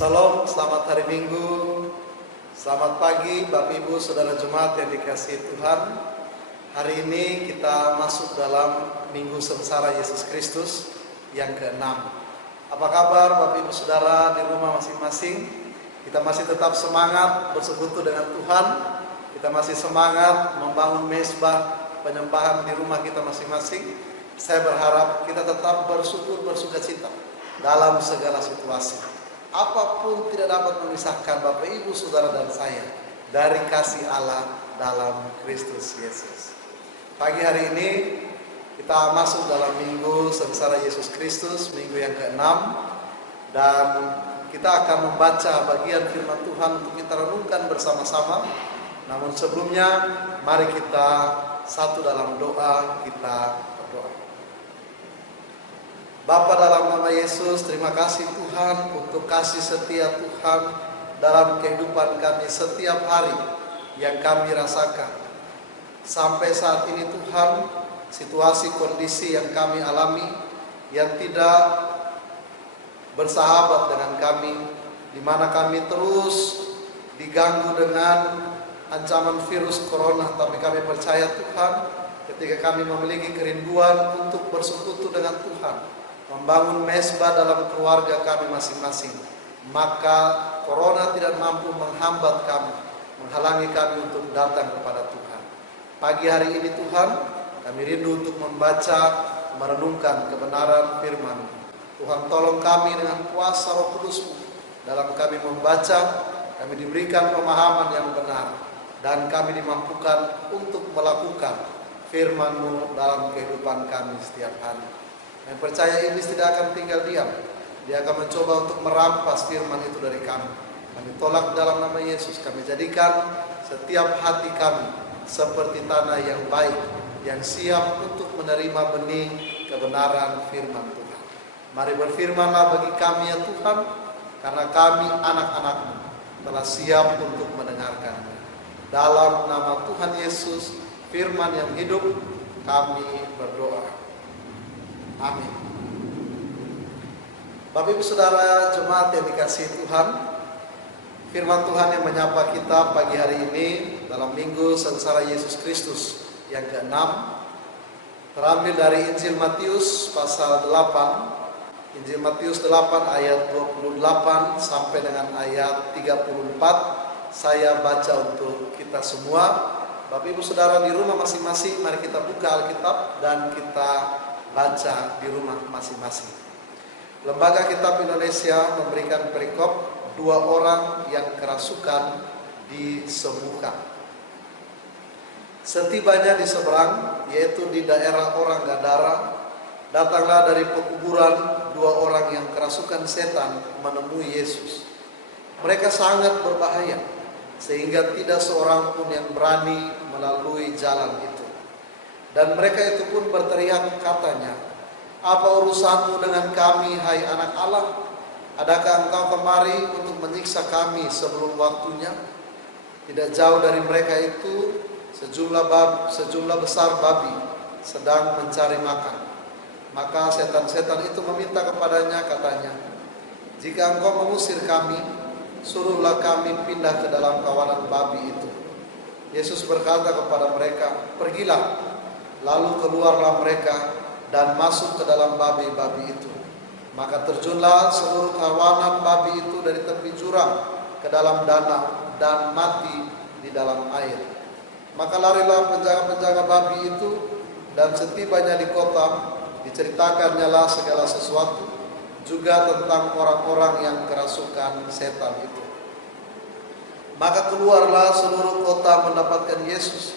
Salam, selamat hari Minggu. Selamat pagi Bapak Ibu Saudara Jemaat yang dikasihi Tuhan. Hari ini kita masuk dalam Minggu Sengsara Yesus Kristus yang ke-6. Apa kabar Bapak Ibu Saudara di rumah masing-masing? Kita masih tetap semangat bersekutu dengan Tuhan. Kita masih semangat membangun mezbah penyembahan di rumah kita masing-masing. Saya berharap kita tetap bersyukur, bersukacita dalam segala situasi. Apapun tidak dapat memisahkan Bapak Ibu Saudara dan saya dari kasih Allah dalam Kristus Yesus. Pagi hari ini kita masuk dalam Minggu Sengsara Yesus Kristus, minggu yang ke-6, dan kita akan membaca bagian firman Tuhan untuk kita renungkan bersama-sama. Namun sebelumnya mari kita satu dalam doa, kita berdoa. Bapa, dalam nama Yesus, terima kasih Tuhan untuk kasih setia Tuhan dalam kehidupan kami setiap hari yang kami rasakan. Sampai saat ini Tuhan, situasi kondisi yang kami alami yang tidak bersahabat dengan kami, di mana kami terus diganggu dengan ancaman virus corona, tapi kami percaya Tuhan, ketika kami memiliki kerinduan untuk bersekutu dengan Tuhan, membangun mezbah dalam keluarga kami masing-masing, maka corona tidak mampu menghambat kami, menghalangi kami untuk datang kepada Tuhan. Pagi hari ini Tuhan, kami rindu untuk membaca, merenungkan kebenaran firman. Tuhan, tolong kami dengan kuasa Roh Kudus-Mu dalam kami membaca, kami diberikan pemahaman yang benar, dan kami dimampukan untuk melakukan firman-Mu dalam kehidupan kami setiap hari. Kami percaya iblis tidak akan tinggal diam. Dia akan mencoba untuk merampas firman itu dari kami. Kami tolak dalam nama Yesus. Kami jadikan setiap hati kami seperti tanah yang baik, yang siap untuk menerima benih kebenaran firman Tuhan. Mari berfirmanlah bagi kami ya Tuhan, karena kami anak-anak-Mu telah siap untuk mendengarkan. Dalam nama Tuhan Yesus, firman yang hidup, kami berdoa. Amin. Bapak Ibu Saudara jemaat yang dikasihi Tuhan, firman Tuhan yang menyapa kita pagi hari ini dalam Minggu Sengsara Yesus Kristus yang ke-6 terambil dari Injil Matius pasal 8. Injil Matius 8 ayat 28 sampai dengan ayat 34. Saya baca untuk kita semua. Bapak Ibu Saudara di rumah masing-masing, mari kita buka Alkitab dan kita baca di rumah masing-masing. Lembaga Kitab Indonesia memberikan perikop 2 orang yang kerasukan disembuhkan. Setibanya di seberang, yaitu di daerah orang Gadara, datanglah dari pekuburan 2 orang yang kerasukan setan menemui Yesus. Mereka sangat berbahaya, sehingga tidak seorang pun yang berani melalui jalan itu. Dan mereka itu pun berteriak katanya, "Apa urusanmu dengan kami, hai anak Allah? Adakah engkau kemari untuk menyiksa kami sebelum waktunya?" Tidak jauh dari mereka itu sejumlah besar babi sedang mencari makan. Maka setan-setan itu meminta kepadanya, katanya, "Jika engkau mengusir kami, suruhlah kami pindah ke dalam kawanan babi itu." Yesus berkata kepada mereka, "Pergilah." Lalu keluarlah mereka dan masuk ke dalam babi-babi itu. Maka terjunlah seluruh kawanan babi itu dari tepi jurang ke dalam danau dan mati di dalam air. Maka larilah penjaga-penjaga babi itu, dan setibanya di kota diceritakannya lah segala sesuatu, juga tentang orang-orang yang kerasukan setan itu. Maka keluarlah seluruh kota mendapatkan Yesus.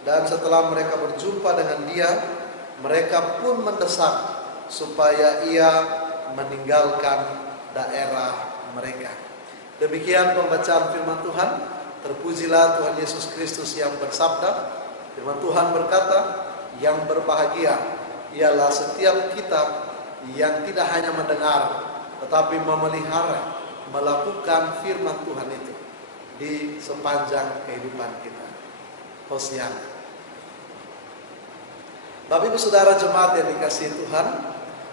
Dan setelah mereka berjumpa dengan dia, mereka pun mendesak supaya ia meninggalkan daerah mereka. Demikian pembacaan firman Tuhan. Terpujilah Tuhan Yesus Kristus yang bersabda. Firman Tuhan berkata, yang berbahagia ialah setiap kita yang tidak hanya mendengar, tetapi memelihara, melakukan firman Tuhan itu di sepanjang kehidupan kita. Hosiana. Bapak Ibu Saudara jemaat yang dikasihi Tuhan,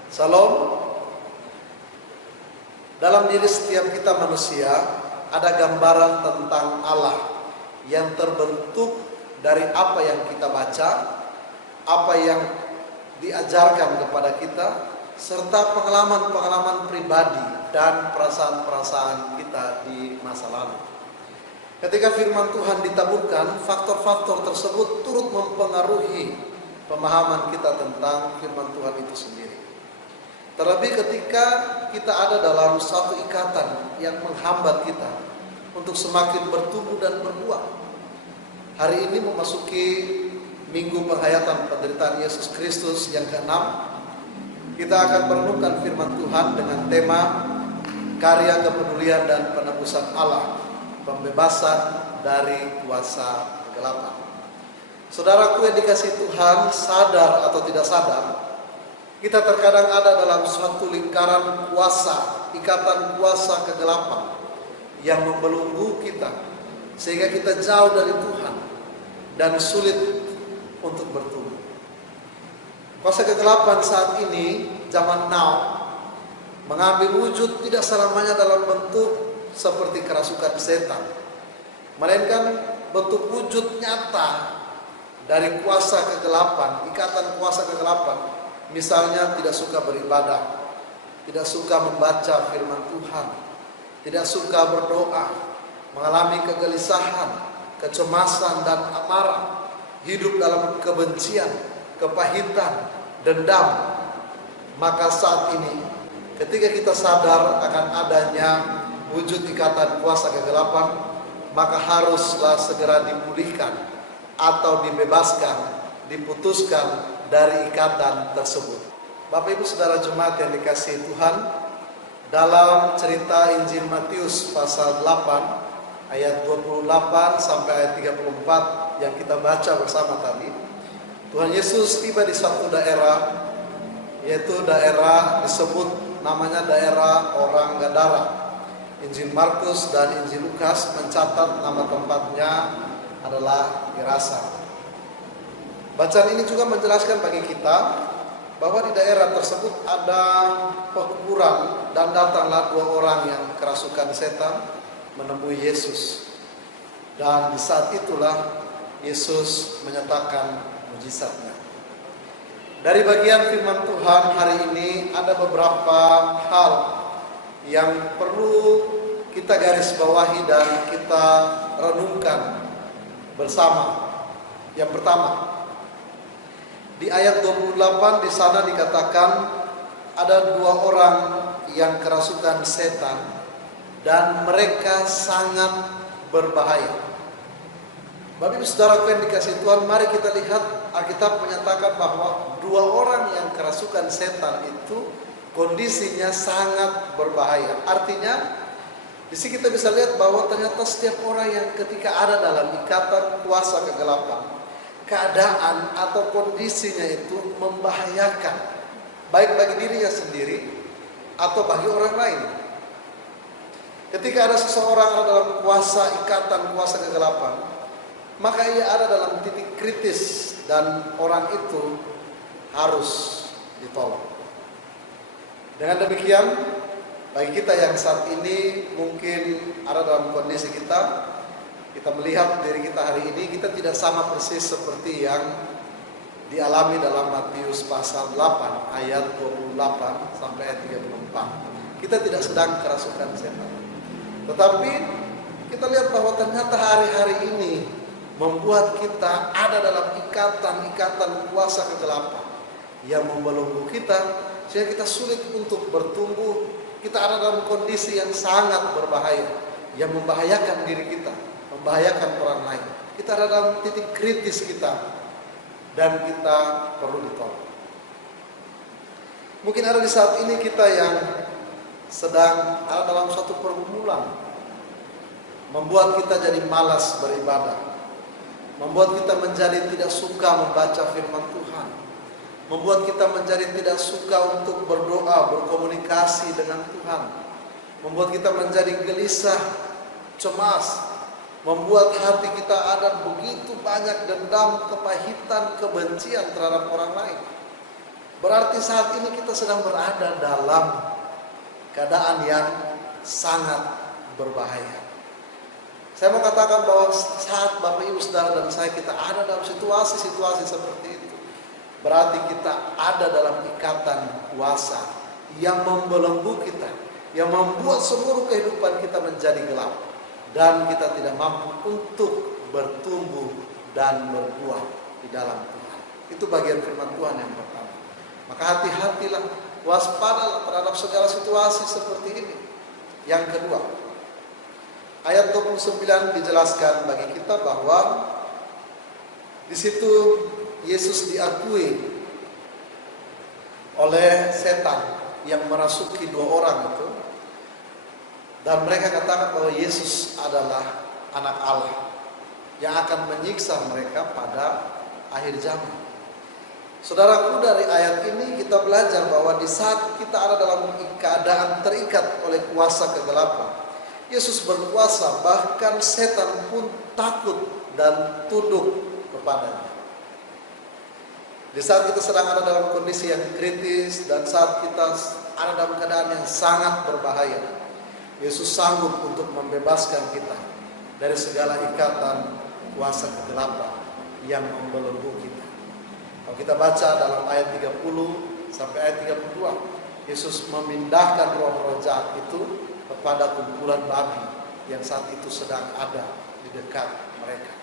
Salam. Dalam diri setiap kita manusia ada gambaran tentang Allah yang terbentuk dari apa yang kita baca, apa yang diajarkan kepada kita, serta pengalaman-pengalaman pribadi dan perasaan-perasaan kita di masa lalu. Ketika firman Tuhan ditaburkan, faktor-faktor tersebut turut mempengaruhi pemahaman kita tentang firman Tuhan itu sendiri. Terlebih ketika kita ada dalam satu ikatan yang menghambat kita untuk semakin bertumbuh dan berbuah. Hari ini memasuki Minggu Penghayatan Penderitaan Yesus Kristus yang ke-6. Kita akan merenungkan firman Tuhan dengan tema karya kepedulian dan penebusan Allah, pembebasan dari kuasa kegelapan. Saudaraku yang dikasihi Tuhan, sadar atau tidak sadar, kita terkadang ada dalam suatu lingkaran kuasa, ikatan kuasa kegelapan yang membelenggu kita sehingga kita jauh dari Tuhan dan sulit untuk bertumbuh. Kuasa kegelapan saat ini, zaman now, mengambil wujud tidak selamanya dalam bentuk seperti kerasukan setan, melainkan bentuk wujud nyata dari kuasa kegelapan, ikatan kuasa kegelapan. Misalnya tidak suka beribadah, tidak suka membaca firman Tuhan, tidak suka berdoa, mengalami kegelisahan, kecemasan dan amarah, hidup dalam kebencian, kepahitan, dendam. Maka saat ini ketika kita sadar akan adanya wujud ikatan kuasa kegelapan, maka haruslah segera dipulihkan atau dibebaskan, diputuskan dari ikatan tersebut. Bapak Ibu Saudara jemaat yang dikasihi Tuhan, dalam cerita Injil Matius pasal 8 ayat 28 sampai ayat 34 yang kita baca bersama tadi, Tuhan Yesus tiba di satu daerah, yaitu daerah disebut namanya daerah orang Gadara. Injil Markus dan Injil Lukas mencatat nama tempatnya adalah Gerasa. Bacaan ini juga menjelaskan bagi kita bahwa di daerah tersebut ada pekuburan dan datanglah dua orang yang kerasukan setan menemui Yesus. Dan di saat itulah Yesus menyatakan mujizatnya. Dari bagian firman Tuhan hari ini ada beberapa hal yang perlu kita garis bawahi dan kita renungkan bersama. Yang pertama, di ayat 28 di sana dikatakan ada dua orang yang kerasukan setan dan mereka sangat berbahaya. Bapak Ibu Saudaraku yang dikasihi Tuhan, mari kita lihat Alkitab menyatakan bahwa dua orang yang kerasukan setan itu kondisinya sangat berbahaya. Artinya di sini kita bisa lihat bahwa ternyata setiap orang yang ketika ada dalam ikatan kuasa kegelapan, keadaan atau kondisinya itu membahayakan, baik bagi dirinya sendiri atau bagi orang lain. Ketika ada seseorang ada dalam kuasa ikatan kuasa kegelapan, maka ia ada dalam titik kritis dan orang itu harus ditolong. Dengan demikian, bagi kita yang saat ini mungkin ada dalam kondisi kita melihat diri kita hari ini, kita tidak sama persis seperti yang dialami dalam Matius pasal 8 ayat 28 sampai ayat 34. Kita tidak sedang kerasukan setan. Tetapi kita lihat bahwa ternyata hari-hari ini membuat kita ada dalam ikatan kuasa kegelapan yang membelenggu kita sehingga kita sulit untuk bertumbuh. Kita ada dalam kondisi yang sangat berbahaya, yang membahayakan diri kita, membahayakan orang lain. Kita ada dalam titik kritis kita dan kita perlu ditolong. Mungkin ada di saat ini kita yang sedang ada dalam suatu pergumulan, membuat kita jadi malas beribadah, membuat kita menjadi tidak suka membaca firman Tuhan, membuat kita menjadi tidak suka untuk berdoa, berkomunikasi dengan Tuhan, membuat kita menjadi gelisah, cemas, membuat hati kita ada begitu banyak dendam, kepahitan, kebencian terhadap orang lain. Berarti saat ini kita sedang berada dalam keadaan yang sangat berbahaya. Saya mau katakan bahwa saat Bapak Ibu Saudara dan saya kita ada dalam situasi-situasi seperti itu, berarti kita ada dalam ikatan kuasa yang membelenggu kita, yang membuat seluruh kehidupan kita menjadi gelap, dan kita tidak mampu untuk bertumbuh dan berbuah di dalam Tuhan. Itu bagian firman Tuhan yang pertama. Maka hati-hatilah, waspadalah terhadap segala situasi seperti ini. Yang kedua, ayat 29 dijelaskan bagi kita bahwa di situ Yesus diakui oleh setan yang merasuki dua orang itu, dan mereka katakan bahwa Yesus adalah anak Allah yang akan menyiksa mereka pada akhir zaman. Saudaraku, dari ayat ini kita belajar bahwa di saat kita ada dalam keadaan terikat oleh kuasa kegelapan, Yesus berkuasa, bahkan setan pun takut dan tunduk kepadanya. Di saat kita sedang ada dalam kondisi yang kritis dan saat kita ada dalam keadaan yang sangat berbahaya, Yesus sanggup untuk membebaskan kita dari segala ikatan kuasa kegelapan yang membelenggu kita. Kalau kita baca dalam ayat 30 sampai ayat 32, Yesus memindahkan roh-roh jahat itu kepada kumpulan babi yang saat itu sedang ada di dekat mereka.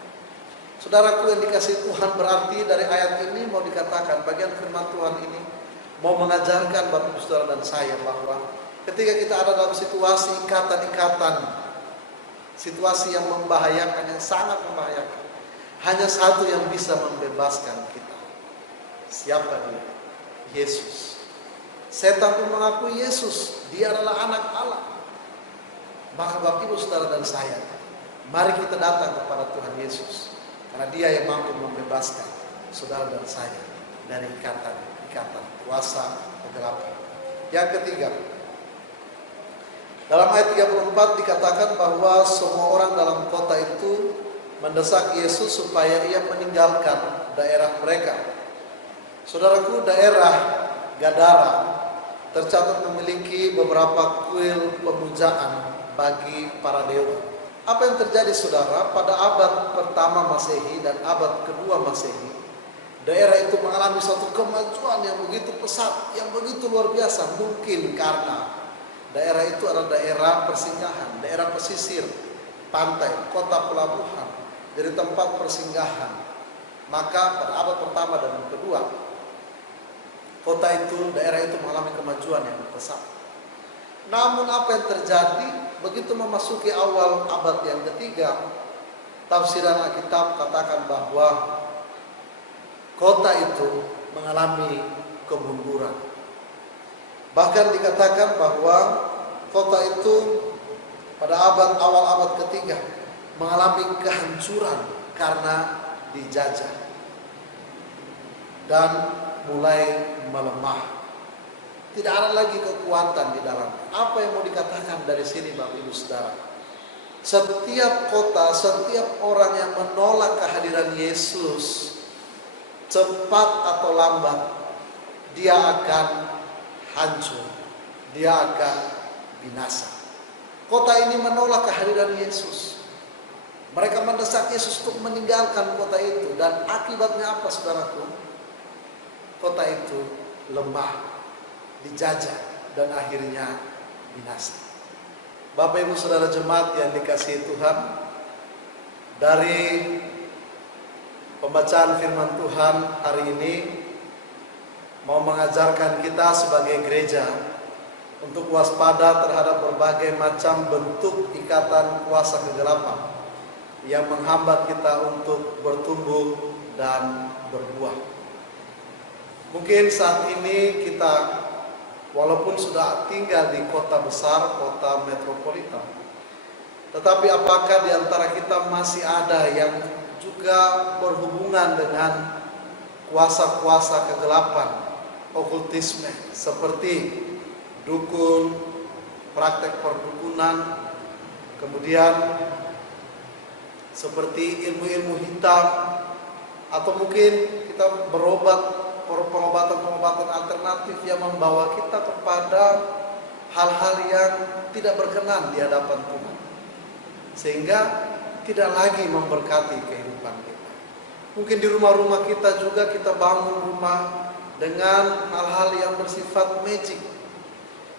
Saudaraku yang dikasihi Tuhan, berarti dari ayat ini mau dikatakan, bagian firman Tuhan ini mau mengajarkan Bapak Ibu Saudara dan saya bahwa ketika kita ada dalam situasi ikatan-ikatan, situasi yang membahayakan, yang sangat membahayakan, hanya satu yang bisa membebaskan kita. Siapa dia? Yesus. Setan pun mengakui Yesus, dia adalah anak Allah. Maka Bapak Ibu Saudara dan saya, mari kita datang kepada Tuhan Yesus, karena dia yang mampu membebaskan saudara dan saya dari ikatan kuasa kegelapan. Yang ketiga, dalam ayat 34 dikatakan bahwa semua orang dalam kota itu mendesak Yesus supaya ia meninggalkan daerah mereka. Saudaraku, daerah Gadara tercatat memiliki beberapa kuil pemujaan bagi para dewa. Apa yang terjadi saudara pada abad pertama Masehi dan abad kedua Masehi, daerah itu mengalami suatu kemajuan yang begitu pesat, yang begitu luar biasa. Mungkin karena daerah itu adalah daerah persinggahan, daerah pesisir, pantai, kota pelabuhan, jadi tempat persinggahan. Maka pada abad pertama dan kedua, kota itu, daerah itu mengalami kemajuan yang pesat. Namun apa yang terjadi begitu memasuki awal abad yang ketiga, tafsiran Alkitab katakan bahwa kota itu mengalami kemunduran. Bahkan dikatakan bahwa kota itu pada awal abad ketiga mengalami kehancuran karena dijajah dan mulai melemah. Tidak ada lagi kekuatan di dalam. Apa yang mau dikatakan dari sini Bapak Ibu Saudara? Setiap kota, setiap orang yang menolak kehadiran Yesus, cepat atau lambat dia akan hancur, dia akan binasa. Kota ini menolak kehadiran Yesus. Mereka mendesak Yesus untuk meninggalkan kota itu, dan akibatnya apa saudaraku? Kota itu lemah, dijajah, dan akhirnya binasa. Bapak Ibu Saudara jemaat yang dikasihi Tuhan, dari pembacaan firman Tuhan hari ini mau mengajarkan kita sebagai gereja untuk waspada terhadap berbagai macam bentuk ikatan kuasa kegelapan yang menghambat kita untuk bertumbuh dan berbuah. Mungkin saat ini kita walaupun sudah tinggal di kota besar, kota metropolitan, tetapi apakah di antara kita masih ada yang juga berhubungan dengan kuasa-kuasa kegelapan, okultisme, seperti dukun, praktek perdukunan, kemudian seperti ilmu-ilmu hitam, atau mungkin kita pengobatan alternatif yang membawa kita kepada hal-hal yang tidak berkenan di hadapan Tuhan, sehingga tidak lagi memberkati kehidupan kita. Mungkin di rumah-rumah kita juga kita bangun rumah dengan hal-hal yang bersifat magic.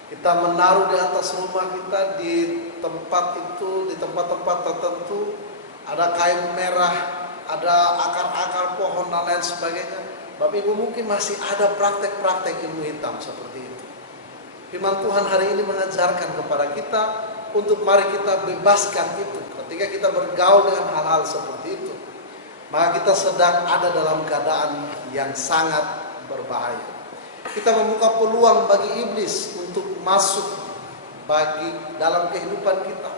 Kita menaruh di atas rumah kita, di tempat itu, di tempat-tempat tertentu, ada kain merah, ada akar-akar pohon dan lain sebagainya. Bapak Ibu, mungkin masih ada praktek-praktek ilmu hitam seperti itu. Firman Tuhan hari ini mengajarkan kepada kita untuk mari kita bebaskan itu. Ketika kita bergaul dengan hal-hal seperti itu, maka kita sedang ada dalam keadaan yang sangat berbahaya. Kita membuka peluang bagi iblis untuk masuk dalam kehidupan kita,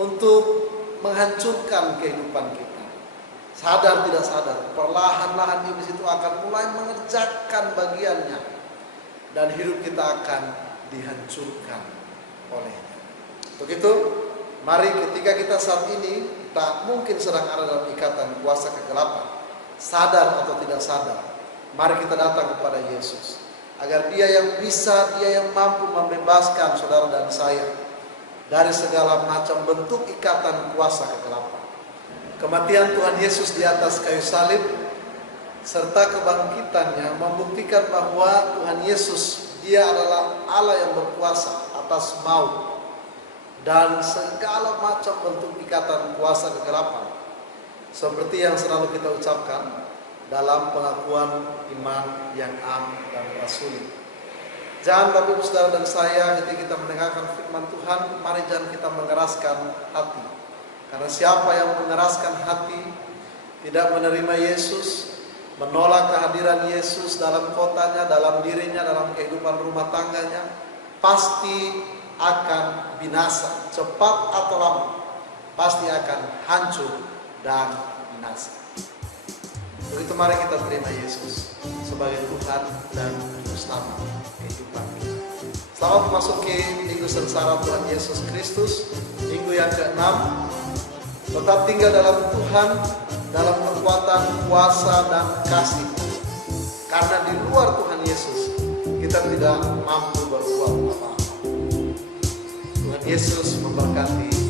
untuk menghancurkan kehidupan kita. Sadar tidak sadar, perlahan-lahan iblis itu akan mulai mengerjakan bagiannya, dan hidup kita akan dihancurkan olehnya. Untuk itu, mari ketika kita saat ini tak mungkin sedang ada dalam ikatan kuasa kegelapan, sadar atau tidak sadar, mari kita datang kepada Yesus, agar Dia yang bisa, Dia yang mampu membebaskan saudara dan saya dari segala macam bentuk ikatan kuasa kegelapan. Kematian Tuhan Yesus di atas kayu salib serta kebangkitannya membuktikan bahwa Tuhan Yesus, Dia adalah Allah yang berkuasa atas maut dan segala macam bentuk ikatan kuasa kegelapan, seperti yang selalu kita ucapkan dalam pengakuan iman yang am dan rasuli. Jangan Bapak Ibu Saudara dan saya, ketika kita mendengarkan firman Tuhan, mari jangan kita mengeraskan hati. Karena siapa yang mengeraskan hati, tidak menerima Yesus, menolak kehadiran Yesus dalam kotanya, dalam dirinya, dalam kehidupan rumah tangganya, pasti akan binasa, cepat atau lama, pasti akan hancur dan binasa. Begitu mari kita terima Yesus sebagai Tuhan dan Selamat kehidupan kita. Selamat memasuki minggu sengsara Tuhan Yesus Kristus, minggu yang ke-6. Tetap tinggal dalam Tuhan, dalam kekuatan, kuasa, dan kasih. Karena di luar Tuhan Yesus, kita tidak mampu berbuat apa-apa. Tuhan Yesus memberkati